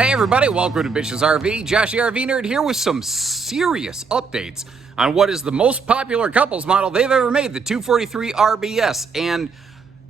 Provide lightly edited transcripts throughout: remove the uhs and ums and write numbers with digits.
Hey everybody, welcome to Bish's RV. Josh the RV Nerd here with some serious updates on what is the most popular couples model they've ever made, the 243RBS. And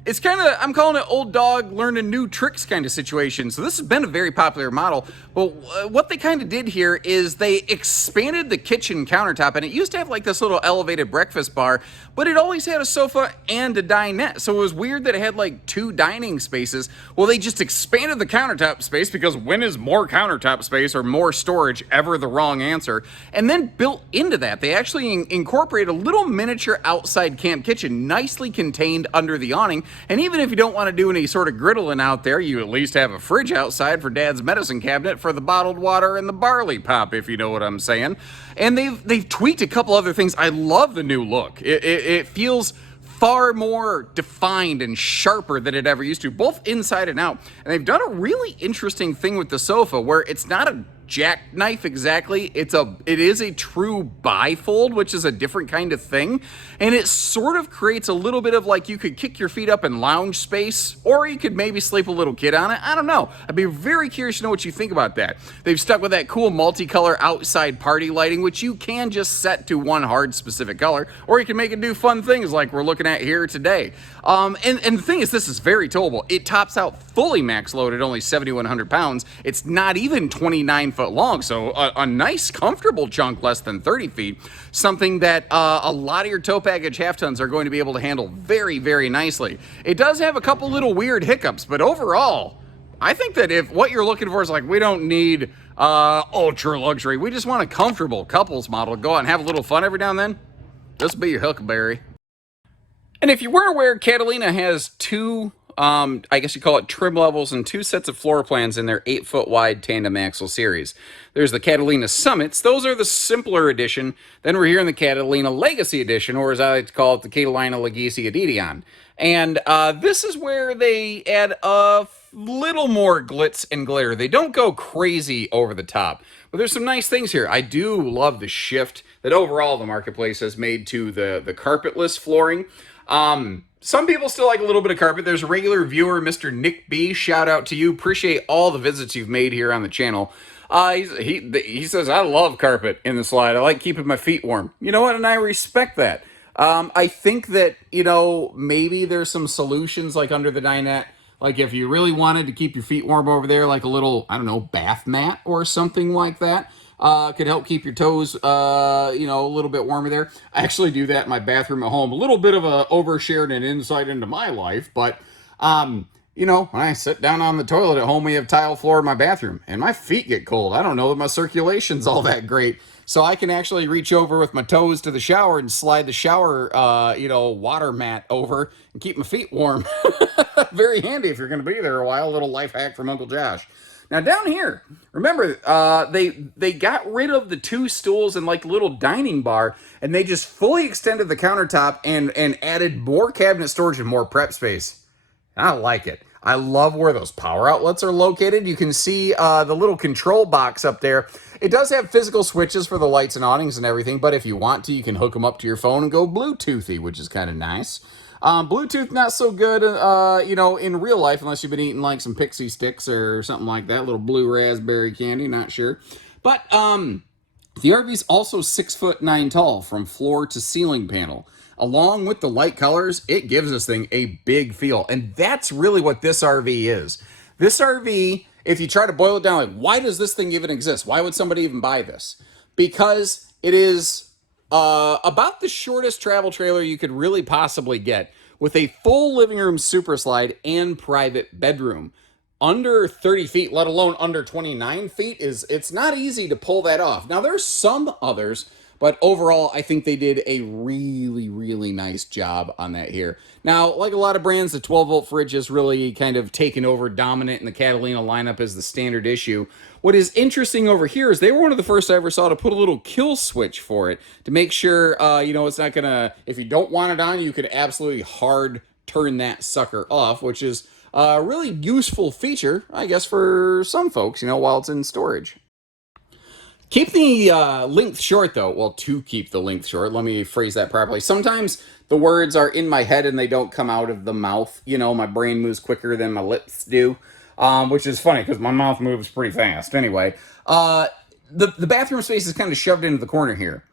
it's kind of, I'm calling it old dog learning new tricks kind of situation. So this has been a very popular model, but what they kind of did here is they expanded the kitchen countertop, and it used to have like this little elevated breakfast bar, but it always had a sofa and a dinette. So it was weird that it had like two dining spaces. Well, they just expanded the countertop space, because when is more countertop space or more storage ever the wrong answer? And then built into that, they actually incorporate a little miniature outside camp kitchen, nicely contained under the awning. And even if you don't want to do any sort of griddling out there, you at least have a fridge outside for Dad's medicine cabinet for the bottled water and the barley pop, if you know what I'm saying. And they've tweaked a couple other things. I love the new look. It feels far more defined and sharper than it ever used to, both inside and out. And they've done a really interesting thing with the sofa, where it's not a jackknife exactly, it is a true bifold, which is a different kind of thing, and it sort of creates a little bit of like, you could kick your feet up in lounge space, or you could maybe sleep a little kid on it. I don't know. I'd be very curious to know what you think about that. They've stuck with that cool multicolor outside party lighting, which you can just set to one hard specific color, or you can make it do fun things like we're looking at here today. And the thing is, this is very towable. It tops out fully max load at only 7,100 pounds. It's not even 29 foot long, so a nice, comfortable chunk less than 30 feet. Something that a lot of your tow package half tons are going to be able to handle very, very nicely. It does have a couple little weird hiccups, but overall, I think that if what you're looking for is like, we don't need ultra luxury, we just want a comfortable couples model to go out and have a little fun every now and then, this will be your huckleberry. And if you weren't aware, Catalina has two, I guess you call it trim levels, and two sets of floor plans in their 8-foot wide tandem axle series. There's the Catalina Summits. Those are the simpler edition. Then we're here in the Catalina Legacy edition, or as I like to call it, the Catalina Legacy Edition. And this is where they add a little more glitz and glitter. They don't go crazy over the top, but there's some nice things here. I do love the shift that overall the marketplace has made to the carpetless flooring. Some people still like a little bit of carpet. There's a regular viewer, Mr. Nick B. Shout out to you. Appreciate all the visits you've made here on the channel. He says, I love carpet in the slide. I like keeping my feet warm. You know what? And I respect that. I think that, you know, maybe there's some solutions like under the dinette. Like if you really wanted to keep your feet warm over there, like a little, I don't know, bath mat or something like that. Could help keep your toes, you know, a little bit warmer there. I actually do that in my bathroom at home. A little bit of a overshared and insight into my life, but, you know, when I sit down on the toilet at home, we have tile floor in my bathroom, and my feet get cold. I don't know that my circulation's all that great. So I can actually reach over with my toes to the shower and slide the shower, you know, water mat over and keep my feet warm. Very handy if you're going to be there a while. A little life hack from Uncle Josh. Now down here, remember, they got rid of the two stools and like little dining bar, and they just fully extended the countertop and added more cabinet storage and more prep space. I like it. I love where those power outlets are located. You can see the little control box up there. It does have physical switches for the lights and awnings and everything, but if you want to, you can hook them up to your phone and go Bluetoothy, which is kind of nice. Bluetooth, not so good, you know, in real life, unless you've been eating like some pixie sticks or something like that, little blue raspberry candy, not sure. But the RV's also 6'9" tall from floor to ceiling panel. Along with the light colors, it gives this thing a big feel. And that's really what this RV is. This RV, if you try to boil it down, like, why does this thing even exist? Why would somebody even buy this? Because it is about the shortest travel trailer you could really possibly get, with a full living room super slide and private bedroom. Under 30 feet, let alone under 29 feet, it's not easy to pull that off. Now, there's some others, but overall, I think they did a really, really nice job on that here. Now, like a lot of brands, the 12-volt fridge has really kind of taken over dominant in the Catalina lineup as the standard issue. What is interesting over here is they were one of the first I ever saw to put a little kill switch for it to make sure, you know, it's not going to, if you don't want it on, you could absolutely hard turn that sucker off, which is a really useful feature, I guess, for some folks, you know, while it's in storage. Keep the length short, though. Well, to keep the length short, let me phrase that properly. Sometimes the words are in my head and they don't come out of the mouth. You know, my brain moves quicker than my lips do. which is funny because my mouth moves pretty fast. Anyway, the bathroom space is kind of shoved into the corner here.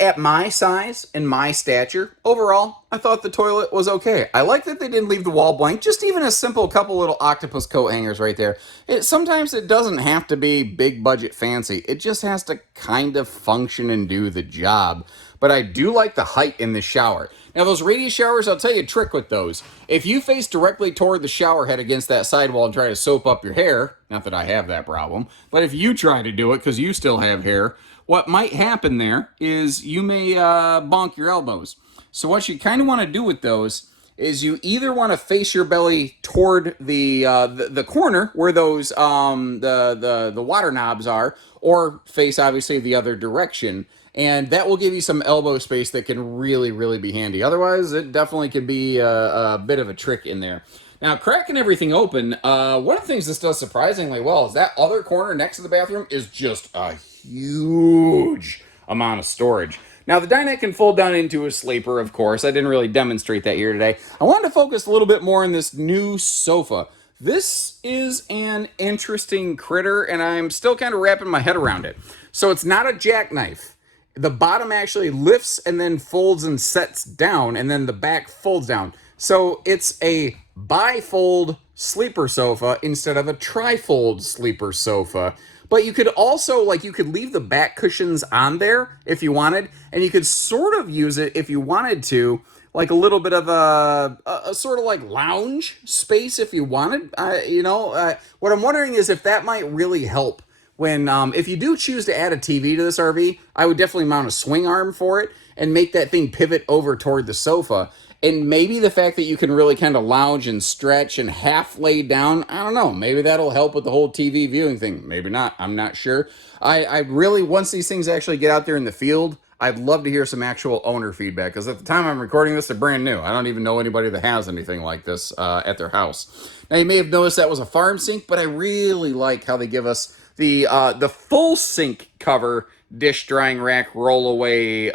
At my size and my stature, overall, I thought the toilet was okay. I like that they didn't leave the wall blank. Just even a simple couple little octopus coat hangers right there. Sometimes it doesn't have to be big budget fancy. It just has to kind of function and do the job. But I do like the height in the shower. Now, those radius showers, I'll tell you a trick with those. If you face directly toward the shower head against that sidewall and try to soap up your hair, not that I have that problem, but if you try to do it because you still have hair, what might happen there is you may bonk your elbows. So what you kind of want to do with those is you either want to face your belly toward the corner where those the water knobs are, or face obviously the other direction, and that will give you some elbow space that can really be handy. Otherwise, it definitely could be a bit of a trick in there. Now, cracking everything open, one of the things this does surprisingly well is that other corner next to the bathroom is just a huge amount of storage. Now, the dinette can fold down into a sleeper, of course. I didn't really demonstrate that here today. I wanted to focus a little bit more on this new sofa. This is an interesting critter, and I'm still kind of wrapping my head around it. So it's not a jackknife. The bottom actually lifts and then folds and sets down, and then the back folds down. So it's a bifold sleeper sofa instead of a trifold sleeper sofa. But you could also, like, you could leave the back cushions on there if you wanted, and you could sort of use it if you wanted to, like a little bit of a sort of like lounge space if you wanted. What I'm wondering is if that might really help when, if you do choose to add a TV to this RV, I would definitely mount a swing arm for it and make that thing pivot over toward the sofa. And maybe the fact that you can really kind of lounge and stretch and half lay down, I don't know, maybe that'll help with the whole TV viewing thing. Maybe not, I'm not sure. I really, once these things actually get out there in the field, I'd love to hear some actual owner feedback, because at the time I'm recording this, they're brand new. I don't even know anybody that has anything like this at their house. Now, you may have noticed that was a farm sink, but I really like how they give us the full sink cover dish drying rack roll-away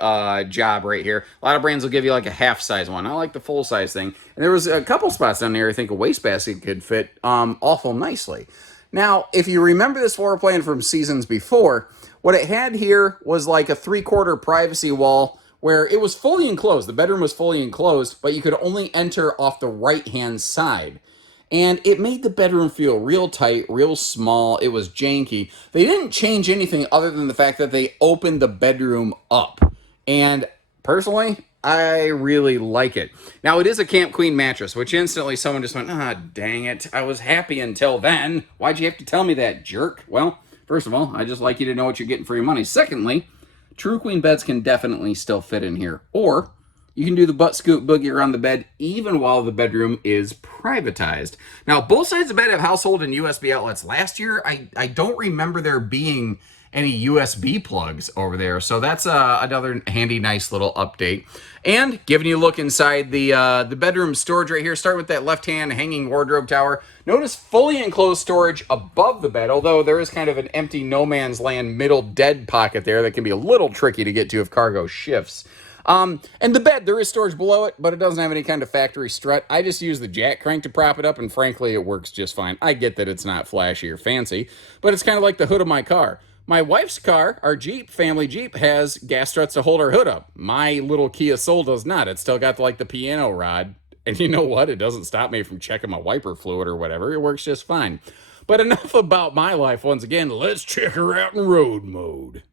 job right here. A lot of brands will give you like a half-size one. I like the full-size thing. And there was a couple spots down there I think a wastebasket could fit awful nicely. Now, if you remember this floor plan from seasons before, what it had here was like a 3/4 privacy wall where it was fully enclosed. The bedroom was fully enclosed, but you could only enter off the right-hand side. And it made the bedroom feel real tight, real small. It was janky. They didn't change anything other than the fact that they opened the bedroom up. And personally, I really like it. Now, it is a Camp Queen mattress, which instantly someone just went, ah, dang it. I was happy until then. Why'd you have to tell me that, jerk? Well, first of all, I just like you to know what you're getting for your money. Secondly, true queen beds can definitely still fit in here. Or you can do the butt scoop boogie around the bed even while the bedroom is privatized. Now, both sides of the bed have household and USB outlets. Last year, I don't remember there being any USB plugs over there. So that's another handy, nice little update. And giving you a look inside the bedroom storage right here, starting with that left-hand hanging wardrobe tower. Notice fully enclosed storage above the bed, although there is kind of an empty no man's land middle dead pocket there that can be a little tricky to get to if cargo shifts. And the bed, there is storage below it, but it doesn't have any kind of factory strut. I just use the jack crank to prop it up, and frankly, it works just fine. I get that it's not flashy or fancy, but it's kind of like the hood of my car. My wife's car, our Jeep, family Jeep, has gas struts to hold our hood up. My little Kia Soul does not. It's still got like the piano rod. And you know what? It doesn't stop me from checking my wiper fluid or whatever. It works just fine. But enough about my life. Once again, let's check her out in road mode.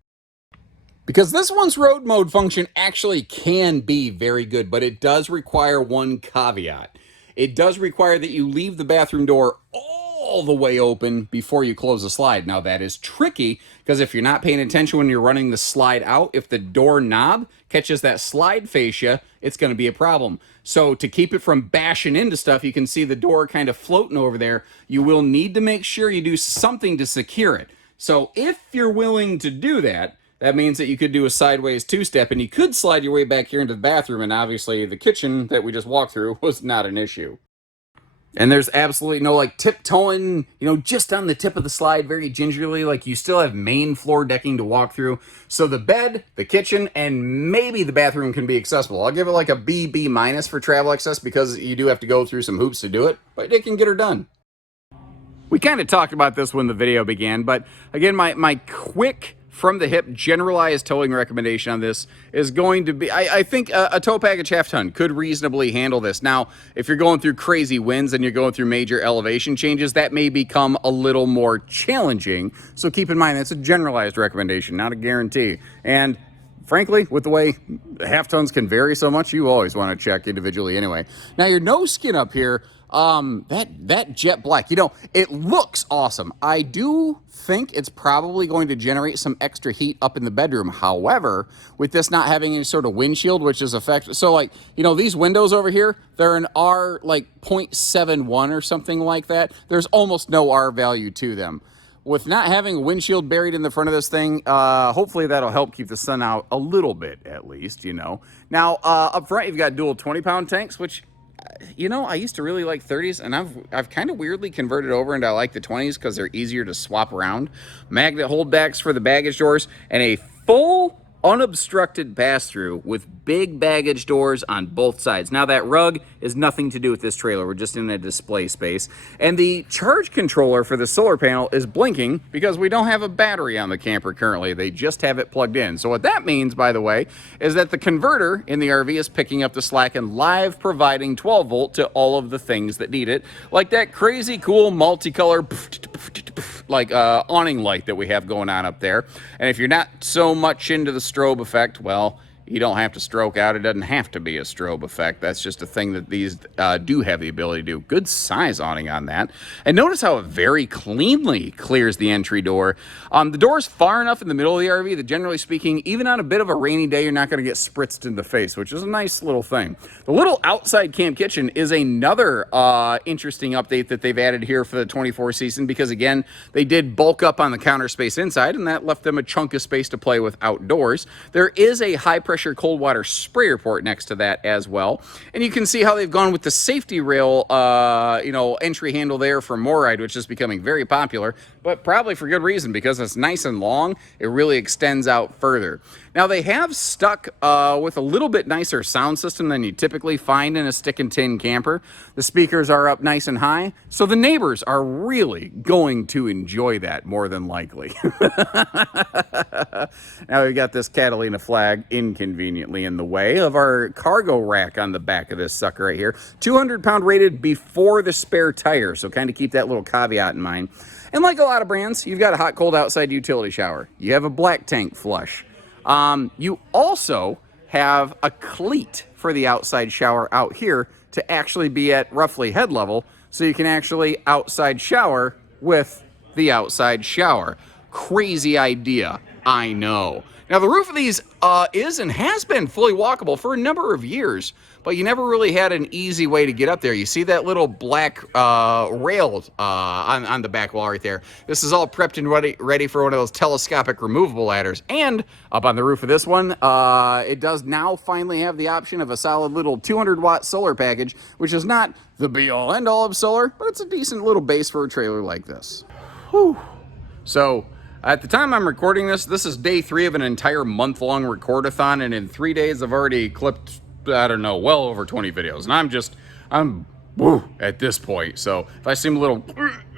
Because this one's road mode function actually can be very good, but it does require one caveat. It does require that you leave the bathroom door all the way open before you close the slide. Now, that is tricky because if you're not paying attention when you're running the slide out, if the door knob catches that slide fascia, it's going to be a problem. So to keep it from bashing into stuff, you can see the door kind of floating over there. You will need to make sure you do something to secure it. So if you're willing to do that, that means that you could do a sideways two-step and you could slide your way back here into the bathroom, and obviously the kitchen that we just walked through was not an issue. And there's absolutely no like tiptoeing, just on the tip of the slide very gingerly. Like, you still have main floor decking to walk through. So the bed, the kitchen, and maybe the bathroom can be accessible. I'll give it like a B minus for travel access because you do have to go through some hoops to do it, but it can get her done. We kind of talked about this when the video began, but again, my quick from the hip generalized towing recommendation on this is going to be, I think a tow package half ton could reasonably handle this. Now, if you're going through crazy winds and you're going through major elevation changes, that may become a little more challenging. So keep in mind, that's a generalized recommendation, not a guarantee. And frankly, with the way half tons can vary so much, you always want to check individually anyway. Now, your nose skin up here, that jet black, you know, it looks awesome. I do think it's probably going to generate some extra heat up in the bedroom. However, with this not having any sort of windshield, which is effective, so like, you know, these windows over here, they're an R like 0.71 or something like that. There's almost no R value to them. With not having a windshield buried in the front of this thing, hopefully that'll help keep the sun out a little bit, at least, you know. Now, up front, you've got dual 20-pound tanks, which, you know, I used to really like 30s, and I've kind of weirdly converted over into I like the 20s because they're easier to swap around. Magnet holdbacks for the baggage doors, and a full unobstructed pass-through with big baggage doors on both sides. Now, that rug is nothing to do with this trailer. We're just in a display space. And the charge controller for the solar panel is blinking because we don't have a battery on the camper currently. They just have it plugged in. So what that means, by the way, is that the converter in the RV is picking up the slack and live providing 12 volt to all of the things that need it, like that crazy cool multicolor like awning light that we have going on up there. And if you're not so much into the strobe effect, well, you don't have to stroke out. It doesn't have to be a strobe effect. That's just a thing that these do have the ability to do. Good size awning on that. And notice how it very cleanly clears the entry door. The door's far enough in the middle of the RV that generally speaking, even on a bit of a rainy day, you're not going to get spritzed in the face, which is a nice little thing. The little outside camp kitchen is another interesting update that they've added here for the 24 season because, again, they did bulk up on the counter space inside, and that left them a chunk of space to play with outdoors. There is a high-pressure cold water sprayer port next to that as well. And you can see how they've gone with the safety rail, you know, entry handle there for MORRIDE, which is becoming very popular, but probably for good reason because it's nice and long. It really extends out further. Now, they have stuck with a little bit nicer sound system than you typically find in a stick and tin camper. The speakers are up nice and high, so the neighbors are really going to enjoy that more than likely. Now, we've got this Catalina flag inconveniently in the way of our cargo rack on the back of this sucker right here. 200-pound rated before the spare tire, so kind of keep that little caveat in mind. And like a lot of brands, you've got a hot-cold outside utility shower. You have a black tank flush. You also have a cleat for the outside shower out here to actually be at roughly head level, so you can actually outside shower with the outside shower. Crazy idea, I know. Now, the roof of these is and has been fully walkable for a number of years, but you never really had an easy way to get up there. You see that little black rail on the back wall right there. This is all prepped and ready for one of those telescopic removable ladders. And up on the roof of this one, it does now finally have the option of a solid little 200-watt solar package, which is not the be-all, end-all of solar, but it's a decent little base for a trailer like this. Whew. So, at the time I'm recording this, this is day 3 of an entire month-long recordathon, and in 3 days I've already clipped, I don't know, well over 20 videos, and I'm woo at this point. So if I seem a little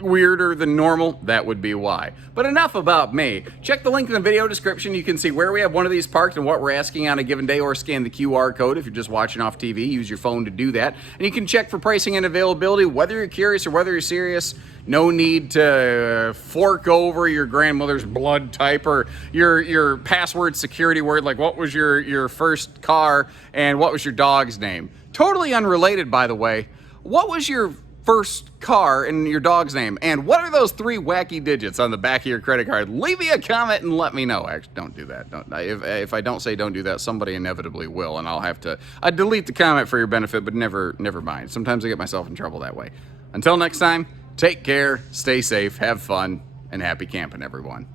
weirder than normal, that would be why. But enough about me. Check the link in the video description. You can see where we have one of these parked and what we're asking on a given day, or scan the QR code if you're just watching off TV. Use your phone to do that. And you can check for pricing and availability, whether you're curious or whether you're serious. No need to fork over your grandmother's blood type or your password security word, like what was your first car and what was your dog's name. Totally unrelated, by the way. What was your first car and your dog's name? And what are those 3 wacky digits on the back of your credit card? Leave me a comment and let me know. Actually, don't do that. If I don't say don't do that, somebody inevitably will, and I'll have to delete the comment for your benefit, but never mind. Sometimes I get myself in trouble that way. Until next time, take care, stay safe, have fun, and happy camping, everyone.